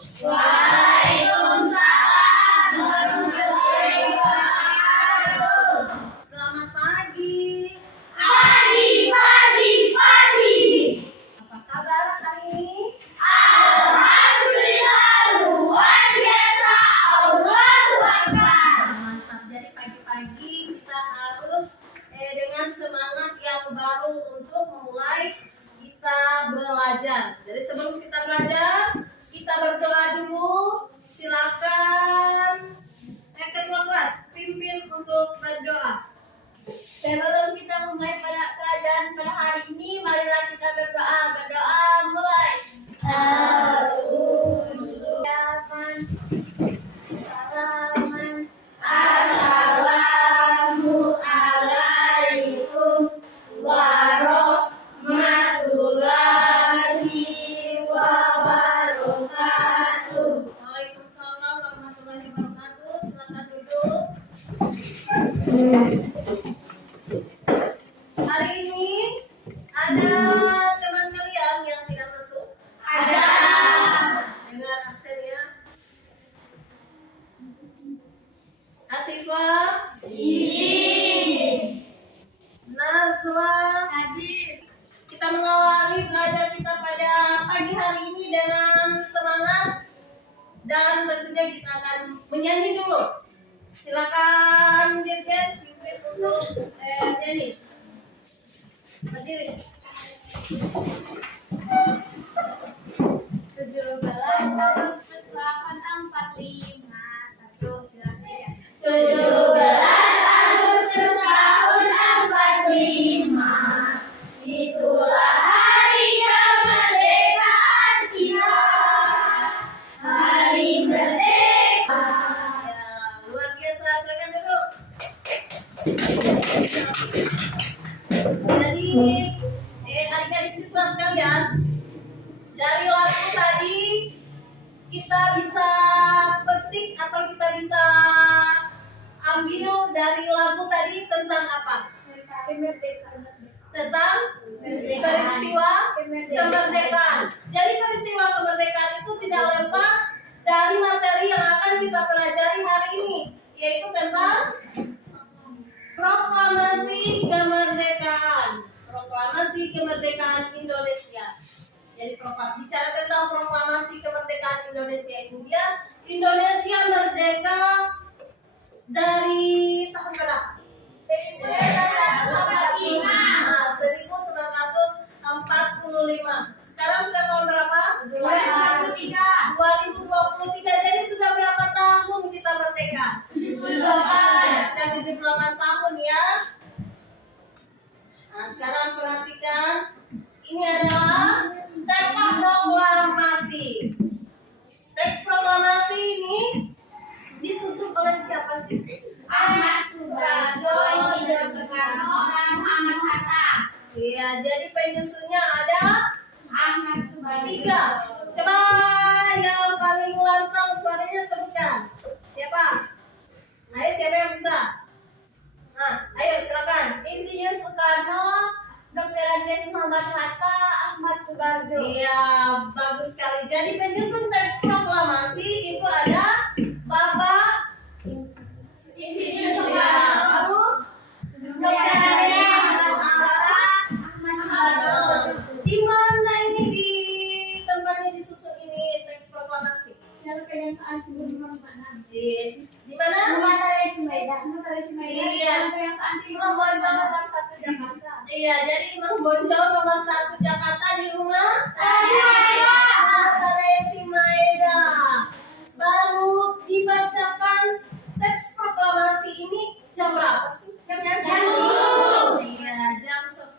Waalaikumsalam warahmatullahi wabarakatuh. Selamat pagi. Pagi. Apa kabar hari ini? Alhamdulillah, luar biasa. Allahu Akbar. Mantap. Jadi pagi-pagi kita harus dengan semangat yang baru untuk mulai kita belajar. Jadi sebelum kita belajar, kita berdoa dulu. Silakan ketua kelas pimpin untuk berdoa. Sebelum kita mulai pelajaran pada hari ini, marilah kita berdoa. Berdoa mulai. Assalamualaikum warahmatullahi wabarakatuh. Waalaikumsalam warahmatullahi wabarakatuh. Silakan duduk. Hari ini ada teman kalian yang tidak masuk? Ada. Dengar aksennya. Asifah, Di sini. Nazwa. Hadir. Kita mengawali belajar kita pada pagi hari ini dengan semangat dan tentunya kita akan menyanyi dulu. Silakan Dirjen pimpin untuk nyanyi. Berdiri. 17 Agustus 1845. 17 Agustus tahun 45. Itulah hari kemerdekaan kita. Hari merdeka. Ya, luar biasa. Silakan duduk. Jadi, adik-adik siswa sekalian, dari lagu tadi kita bisa petik atau kita bisa ambil dari lagu tadi tentang apa? Tentang peristiwa kemerdekaan. Jadi peristiwa kemerdekaan itu tidak lepas dari materi yang akan kita pelajari hari ini, yaitu tentang proklamasi kemerdekaan. Proklamasi kemerdekaan Indonesia. Jadi bicara tentang proklamasi kemerdekaan Indonesia Indonesia merdeka dari tahun berapa? 1945. Sekarang sudah tahun berapa? 2023. Jadi sudah berapa tahun kita merdeka? 78. Sudah 78 tahun ya. Nah, sekarang perhatikan. Ini adalah teks proklamasi. Teks proklamasi ini disusun oleh siapa sih? Ahmad Subarjo, Insinyur Soekarno, dan Muhammad Hatta. Iya, jadi penyusunnya ada Ahmad Subarjo. 3. Coba yang paling lantang suaranya sebutkan. Siapa? Ayo, siapa yang bisa? Nah, ayo silakan. Insinyur Soekarno, Dr. Andes Muhammad Hatta, Ahmad Subarjo. Iya, bagus sekali. Jadi penyusun teks proklamasi itu ada Bapak. Insinyur Iya, Soekarno, baru Dr. Andes Muhammad Hatta, Ahmad Subarjo. di mana ini di tempatnya disusun ini teks proklamasi? Di mana? Iya. Iya, jadi Imam Bonjol nomor 1 Jakarta di rumah Resi Maeda. Baru dibacakan teks proklamasi ini jam berapa sih? Iya, jam 10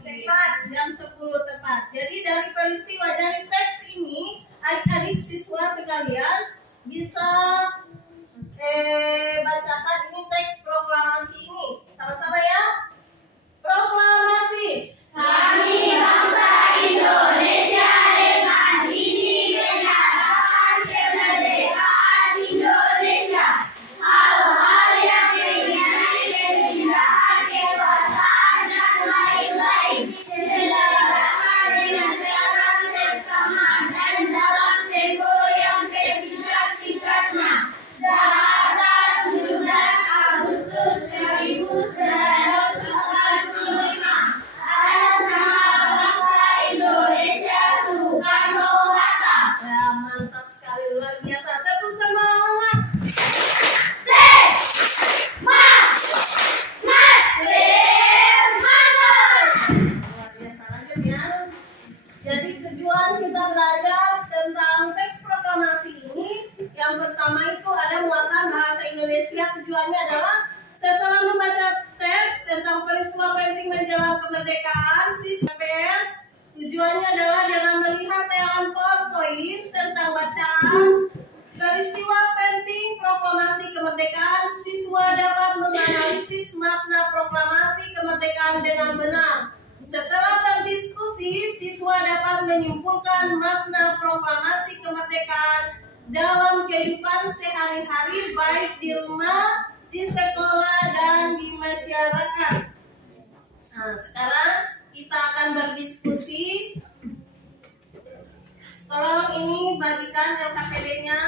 tepat. Jam 10 tepat. Jadi dari peristiwa dari teks ini, adik-adik siswa sekalian bisa bacakan ini teks proklamasi ini. Sama-sama ya. Proklamasi. Kami bangsa Indonesia tujuan kita belajar tentang teks proklamasi ini. Yang pertama itu ada muatan bahasa Indonesia. Tujuannya adalah setelah membaca teks tentang peristiwa penting menjelang kemerdekaan, siswa PS tujuannya adalah dengan melihat tayangan PowerPoint tentang bacaan peristiwa penting proklamasi kemerdekaan, siswa dapat menganalisis makna proklamasi kemerdekaan dengan benar. Setelah berdiskusi, siswa dapat menyimpulkan makna proklamasi kemerdekaan dalam kehidupan sehari-hari, baik di rumah, di sekolah, dan di masyarakat. Nah, sekarang kita akan berdiskusi. Tolong ini bagikan LKPD-nya.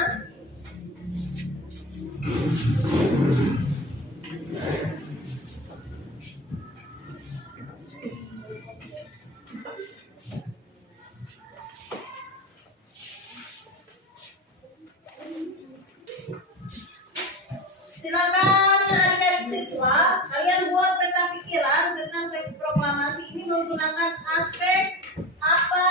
Silakan adik-adik siswa, kalian buat peta pikiran tentang teks proklamasi ini menggunakan aspek apa,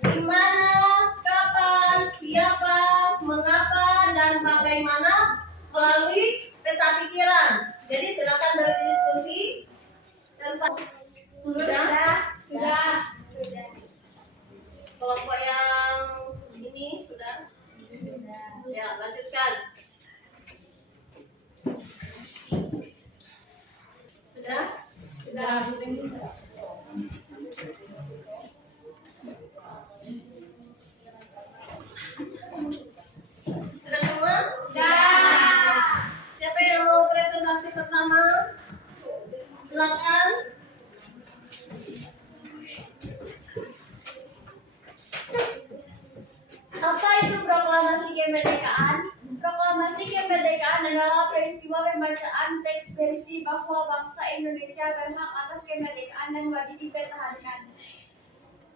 di mana, kapan, siapa, mengapa, dan bagaimana melalui peta pikiran. Jadi silakan berdiskusi tentang Sudah. kelompok yang ini sudah. Ya, lanjutkan. Sudah? Sudah semua? Siapa yang mau presentasi pertama? Silakan. Apa itu proklamasi kemerdekaan? Proklamasi kemerdekaan adalah peristiwa pembacaan teks berisi bahwa bangsa Indonesia berhak atas kemerdekaan dan wajib dipertahankan.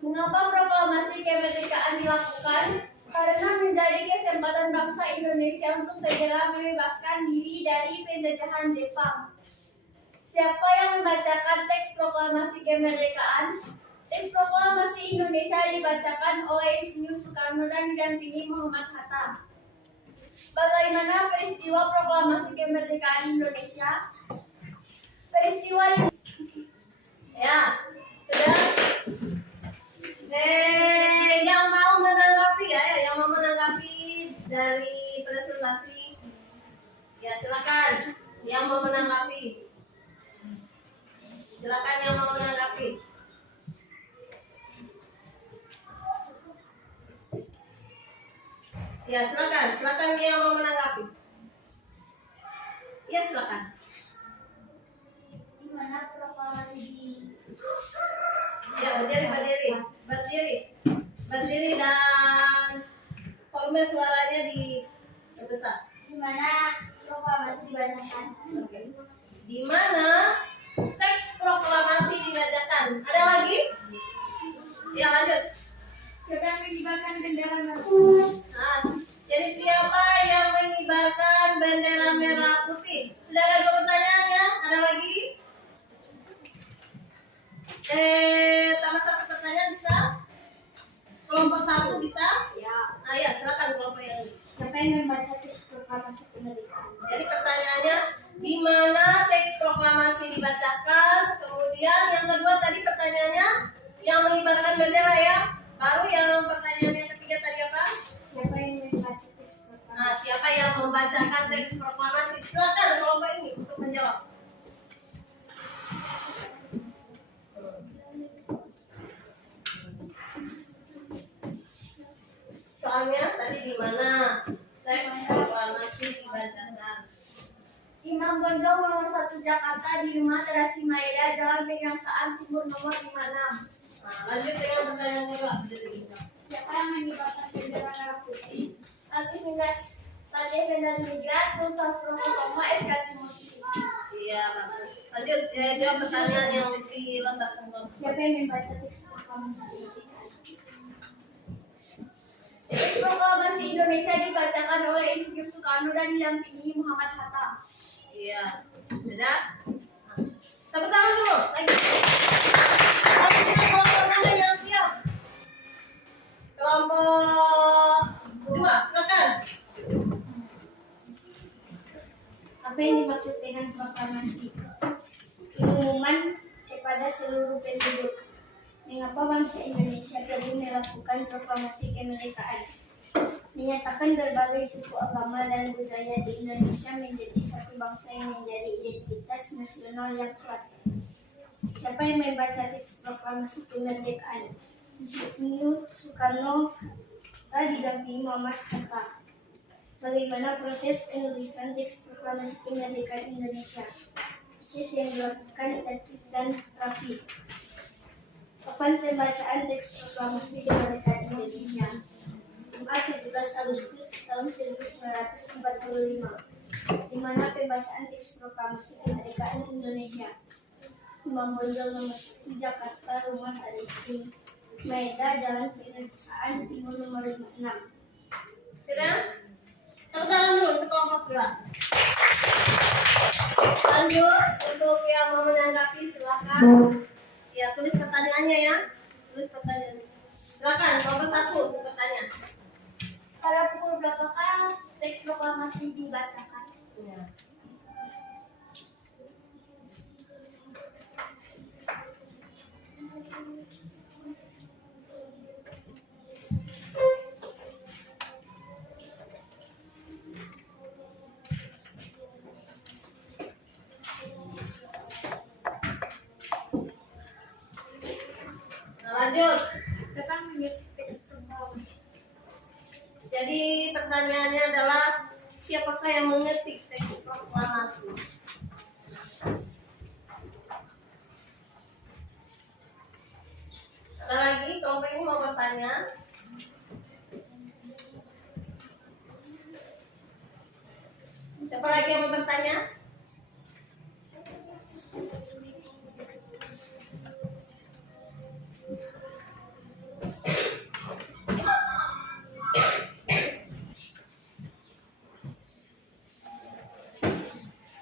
Mengapa proklamasi kemerdekaan dilakukan? Karena menjadi kesempatan bangsa Indonesia untuk segera membebaskan diri dari penjajahan Jepang. Siapa yang membacakan teks proklamasi kemerdekaan? Teks proklamasi Indonesia dibacakan oleh Insinyur Soekarno dan didampingi Muhammad Hatta. Bagaimana peristiwa proklamasi kemerdekaan Indonesia? Peristiwa Ya, sudah. Yang mau menanggapi yang mau menanggapi dari presentasi, ya silakan. Yang mau menanggapi, silakan yang mau menanggapi. Ya silakan yang mau menanggapi. Ya silakan. di mana proklamasi di Ya berdiri dan volume suaranya diperbesar. di mana proklamasi dibacakan? Di mana teks proklamasi dibacakan? Ada lagi? Ya lanjut. Siapa yang mengibarkan bendera merah? Nah, jadi siapa yang mengibarkan bendera merah putih? Sudah ada dua pertanyaannya. Ada lagi? Tambah satu pertanyaan bisa? Kelompok satu bisa? Ya. Nah ya, silakan kelompok yang bisa. Siapa yang membaca teks proklamasi kemerdekaan? Jadi pertanyaannya, di mana teks proklamasi dibacakan? Kemudian yang kedua tadi pertanyaannya, yang mengibarkan bendera ya. Baru yang pertanyaan yang ketiga tadi apa? Siapa yang membaca teks proklamasi? Nah, siapa yang membacakan teks proklamasi? Silakan kelompok ini untuk menjawab. Soalnya tadi di mana teks proklamasi dibacakan? Imam Bonjol nomor 1 Jakarta di Rumah Terasi Maeda, Jalan Pegangsaan Timur nomor 56. Nah, lanjut dengan pertanyaan kedua. Siapa yang mengibarkan bendera merah putih? Latih Vendar Migrat, Sultan Surokutomo, SK Timothy. Iya, bagus. Lanjut, jawab pertanyaan yang dilengkapkan. Siapa yang membaca teks proklamasi kemerdekaan? Teks proklamasi Indonesia dibacakan oleh Insinyur Soekarno dan didampingi Muhammad Hatta. Iya, sudah. Tepuk tangan dulu. Lagi. Lagi kita kelompok mana proklamasi. Pengumuman kepada seluruh penduduk. Mengapa bangsa Indonesia perlu melakukan proklamasi kemerdekaan? Menyatakan berbagai suku, agama, dan budaya di Indonesia menjadi satu bangsa yang menjadi identitas nasional yang kuat. Siapa yang membaca teks proklamasi kemerdekaan? Insinyur Soekarno didampingi Muhammad Hatta. Bagaimana proses penulisan teks proklamasi kemerdekaan Indonesia? Proses yang dilakukan tertib dan rapi. Kapan pembacaan teks proklamasi kemerdekaan Indonesia? Jumat 17 Agustus tahun 1945. Di mana pembacaan teks proklamasi kemerdekaan Indonesia? Imam Bonjol nomor 1 Jakarta, Rumah Arifin Maeda, Jalan Pengersaan Timur nomor 56. Sudah? Tepuk tangan dulu untuk kelompok 2. Lanjut untuk yang mau menanggapi silakan. Ya, tulis pertanyaannya ya. Tulis pertanyaan. Silakan kelompok 1 untuk bertanya. Pada pukul berapakah teks proklamasi dibacakan? Ya. Lanjut. Kapan mengetik teks proklamasi? Jadi pertanyaannya adalah siapakah yang mengetik teks proklamasi? Ada lagi kelompok ini mau bertanya? Siapa lagi yang mau bertanya?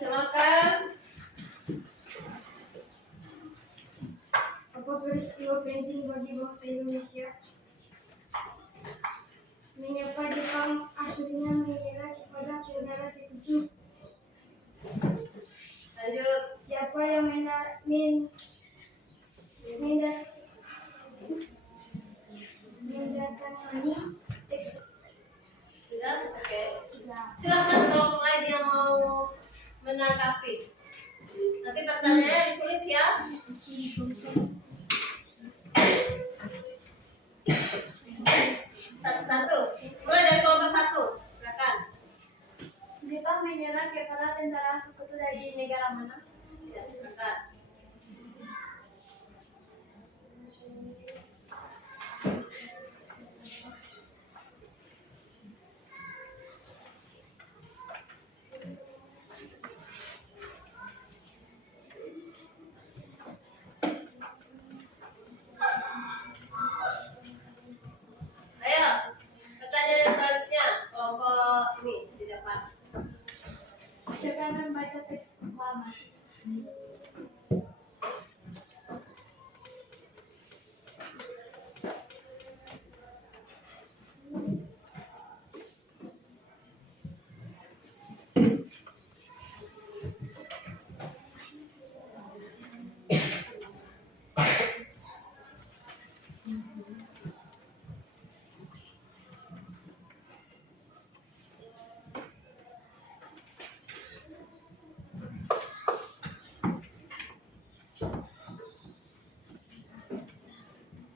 Silakan. Apa peristiwa penting bagi bangsa Indonesia? Mengapa Jepang akhirnya menyerah kepada negara sekutu? Lanjut. Siapa yang mendatangani teks? Sudah? Oke. Ya. Silakan kelompok lain yang mau menanggapi. Nanti pertanyaannya ditulis ya. Satu-satu. Mulai dari kelompok 1. Silakan. Jepang menyerah kepada tentara sekutu dari negara mana? Ya, silakan. Ayo, pertanyaan selanjutnya kelompok ini di depan. Siapa yang membaca teks proklamasi?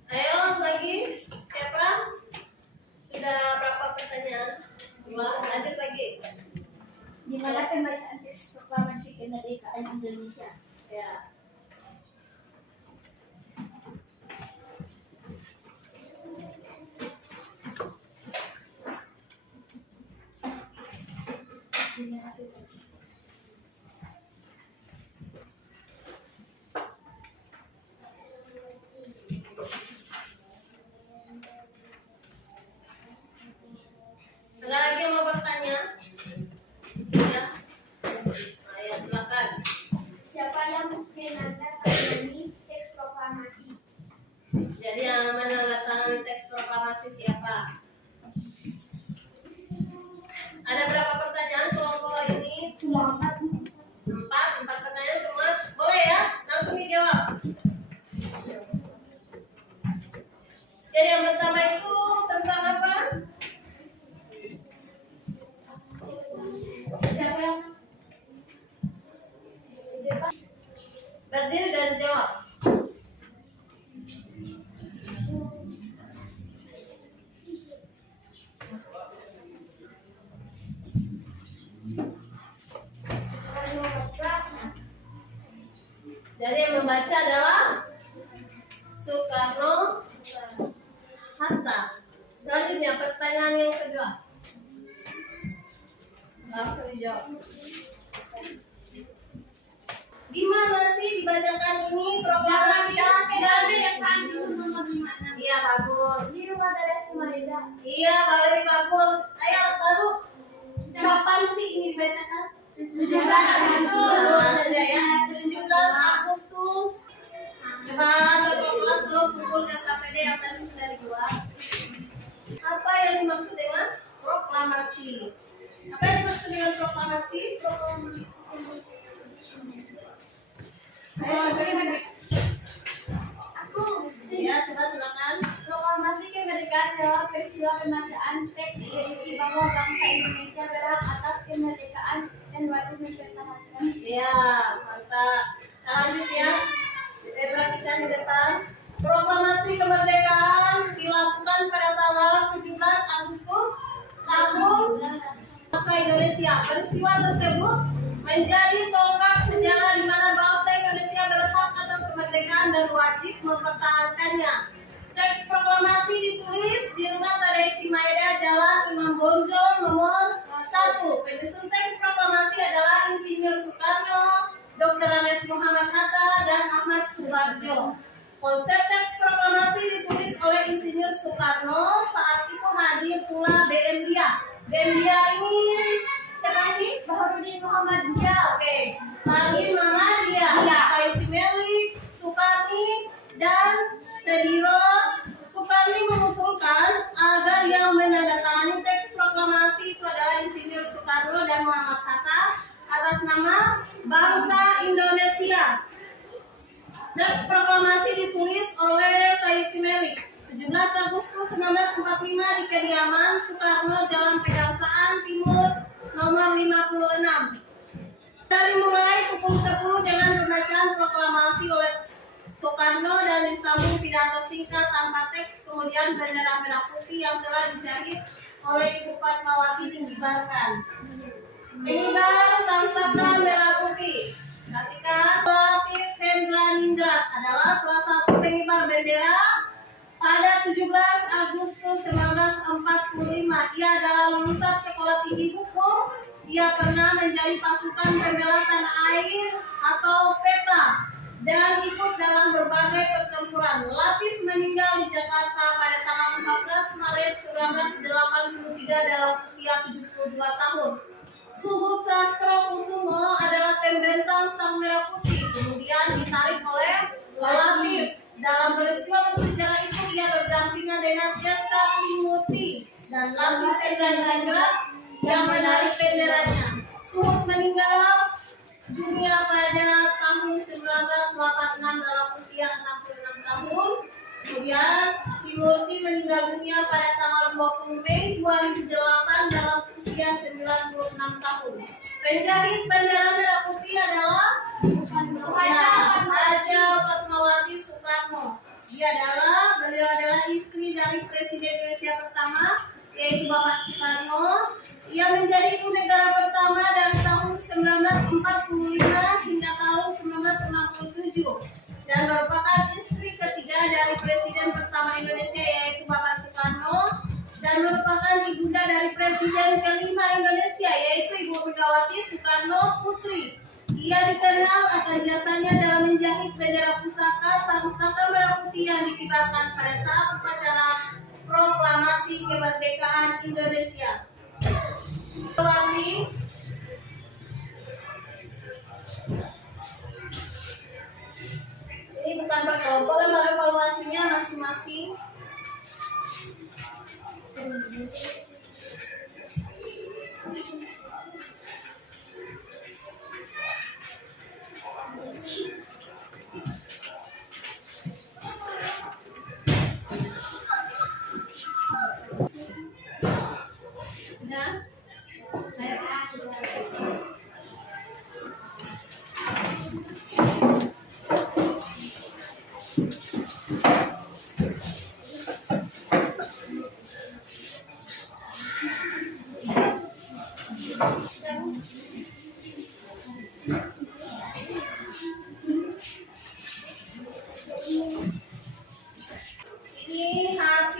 Ayo lagi. Siapa? Sudah berapa pertanyaan? 2. Lanjut lagi. Di mana pembacaan teks proklamasi kemerdekaan Indonesia? Ya. Ada lagi yang mau bertanya? Ya. Ayo silakan. Siapa yang menandatangani teks proklamasi? Jadi yang menandatangani teks proklamasi siapa? Ada berapa pertanyaan kelompok ini? Semua 4. 4 Boleh ya? Langsung dijawab. Jadi yang pertama itu tentang apa? Siapa yang Berdiri dan jawab. Jadi yang membaca adalah Soekarno Hatta. Selanjutnya pertanyaan yang kedua. Langsung dijawab. Gimana sih dibacakan ini proklamasi? yang santi nomor 56. Iya bagus. Di rumah Teres Sumareda. Iya Valerie bagus. Ayo baru kapan sih ini dibacakan? 17 Agustus. Sudah ya. 17 Agustus. Coba ketua kelas tolong kumpul KPD yang tadi sudah dibuat. Apa yang dimaksud dengan proklamasi? Apa yang dimaksud dengan proklamasi? Ayo sampai. Aku. Ya, coba silakan. Proklamasi kemerdekaan adalah peristiwa pembacaan teks berisi bahwa bangsa Indonesia berhak atas kemerdekaan dan wajib mempertahankan. Ya, mantap. Lanjut ya. Perhatikan di depan. Proklamasi kemerdekaan dilakukan pada tanggal 17 Agustus tahun bangsa Indonesia. Peristiwa tersebut menjadi tonggak sejarah di mana bangsa Indonesia berhak atas kemerdekaan dan wajib mempertahankannya. Teks proklamasi ditulis di Rumah Tradisi Maeda, Jalan Imam Bonjol nomor 1. Penyusun teks proklamasi adalah Insinyur Soekarno, Dr. Andes Muhammad Hatta, dan Ahmad Subarjo. Konsep teks proklamasi ditulis oleh Insinyur Soekarno. Saat itu hadir pula BM Dia. BM Dia ini siapa sih? Baharudin Muhammadiyah. Oke, Martin Muhammadiyah, Sayuti Melik, Soekarni, dan Sediro. Soekarni mengusulkan agar yang menandatangani teks proklamasi itu adalah Insinyur Soekarno dan Muhammad Hatta atas nama bangsa Indonesia. Teks proklamasi ditulis oleh Sayuti Melik 17 Agustus 1945 di kediaman Soekarno, Jalan Pegangsaan Timur nomor 56. Dari mulai pukul 10 dengan pembacaan proklamasi oleh Soekarno dan disambung pidato singkat tanpa teks, kemudian bendera merah putih yang telah dijahit oleh Ibu Fatmawati dikibarkan. Pengibar Sangsaka merah putih. Perhatikan, Latif Hendraningrat adalah salah satu pengibar bendera pada 17 Agustus 1945. Ia adalah lulusan Sekolah Tinggi Hukum. Ia pernah menjadi pasukan pembela tanah air atau PETA dan ikut dalam berbagai pertempuran. Latif meninggal di Jakarta pada tanggal 14 Maret 1983 dalam usia 72 tahun. Suhut Sastro Kusumo adalah pembentang Sang Merah Putih, kemudian ditarik oleh Latif. Dalam peristiwa bersejarah itu ia berdampingan dengan Esta Timurti dan Latif Hendraningrat yang menarik benderanya. Suhut meninggal dunia pada tahun 1986 dalam usia 66 tahun. Kemudian Timurti meninggal dunia pada tanggal 20 Mei 2008 dalam usia 96 tahun. Penjahit bendera merah putih adalah Haja Fatmawati Soekarno. Beliau adalah istri dari Presiden Indonesia pertama, yaitu Bapak Soekarno. Ia menjadi ibu negara pertama dari tahun 1945 hingga tahun 1967 dan merupakan istri ketiga dari Presiden pertama Indonesia, yaitu Bapak Soekarno, dan merupakan ibunda dari Presiden kelima Indonesia, yaitu Ibu Megawati Soekarno Putri. Ia dikenal akan jasanya dalam menjahit bendera pusaka Sangsaka Merah Putih yang dikibarkan pada saat upacara proklamasi kemerdekaan Indonesia. Evaluasi. Ini bukan berkelompok, lembar evaluasinya masing-masing.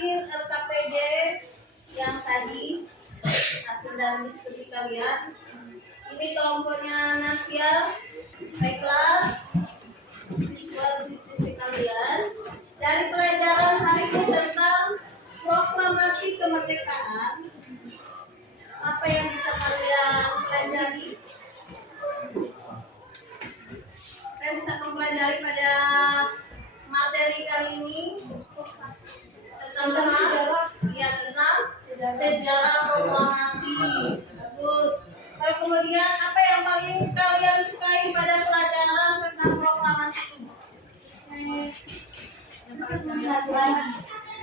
hasil LKPD yang tadi, hasil dari diskusi kalian. Ini kelompoknya Nasya. Baiklah, siswa-siswi kalian, dari pelajaran hari ini tentang proklamasi kemerdekaan, apa yang bisa kalian pelajari? Kalian bisa mempelajari pada materi kali ini tentang apa? Ya, tentang sejarah proklamasi. Bagus. Lalu kemudian apa yang paling kalian sukai pada pelajaran tentang proklamasi ini?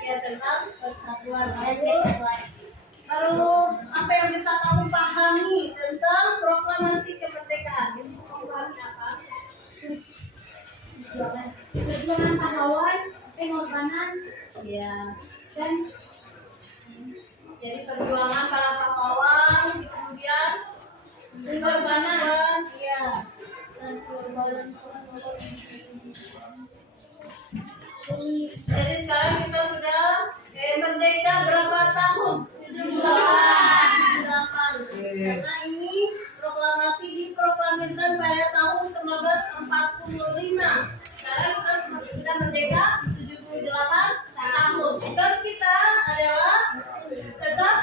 Ya, tentang persatuan. Baru apa yang bisa kamu pahami tentang proklamasi kemerdekaan? Yang bisa kamu pahami apa? Perjuangan pahlawan, pengorbanan, Ya, dan jadi perjuangan para pahlawan, kemudian pengorbanan, ya. Jadi sekarang kita sudah merdeka berapa tahun? 78. Karena ini proklamasi diproklamirkan pada tahun 1945. Sekarang kita sudah merdeka 78 tahun. Tugas kita adalah tetap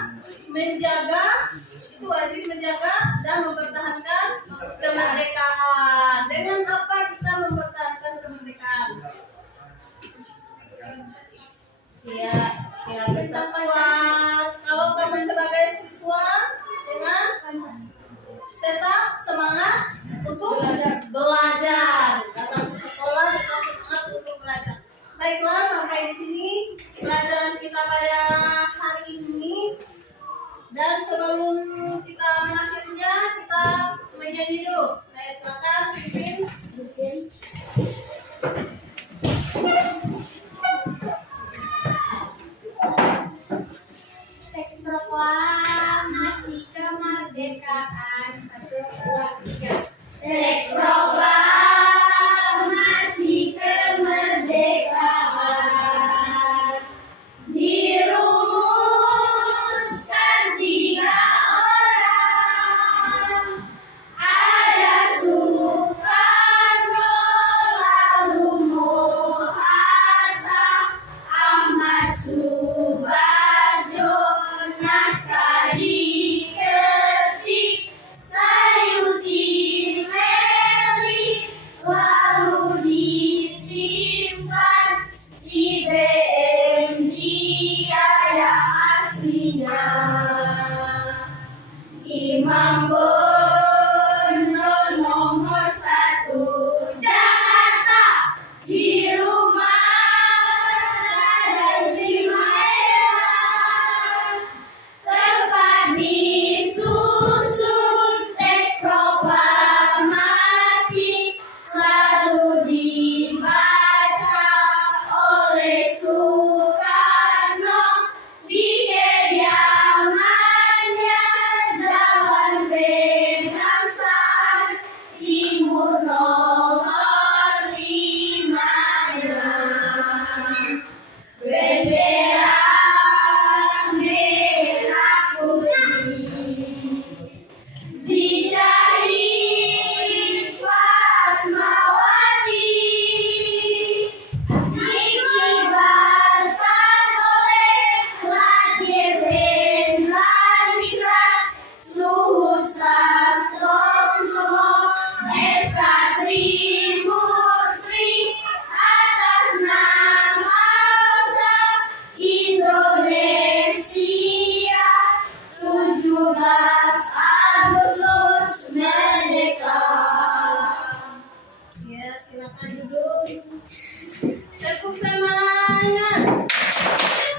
menjaga, itu wajib menjaga dan mempertahankan kemerdekaan. Dengan apa kita mempertahankan kemerdekaan? Ya, dengan persatuan. Kalau kamu sebagai siswa, dengan tetap semangat untuk belajar. Datang ke sekolah tetap semangat untuk belajar. Baiklah, sampai di sini pelajaran kita pada hari ini. Dan sebelum kita mengakhirinya, kita menyanyi dulu. Saya silakan pimpin. teks proklamasi kemerdekaan 1, 2, 3. Teks proklamasi kemerdekaan dirumuskan 3 orang. Ada Soekarno, lalu Mohatta, Ahmad Subarjo, naskah diketik Sayuti Meli, lalu disimpan si BM dia yang aslinya. Imam Bonjol nomor 1 Jakarta, di rumah ada si Maela, tempat disusun teks proklamasi, lalu dibaca oleh Soekarno di kediamannya Jalan Pegangsaan Timur nomor 5. Bendera merah putih dijahit Fatmawati, dikibarkan oleh Latih Rendraningrat, Suhud Sastrokusumo, SK Trimurti, atas nama bangsa Indonesia. 17 Agustus merdeka. Ya, silakan duduk. Tepuk semangat.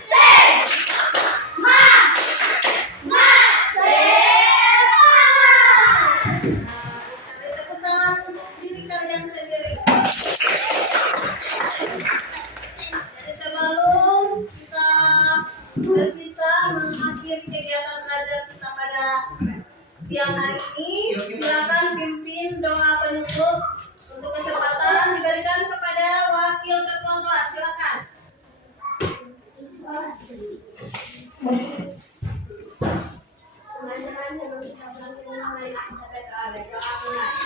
Semangat, semangat. Tepuk tangan untuk diri kalian sendiri. Jadi sebelum kita berpisah mengakhiri kegiatan belajar kita pada siang hari ini, silakan pimpin doa penutup untuk kesempatan diberikan kepada wakil ketua kelas. Silakan. Doa mulai.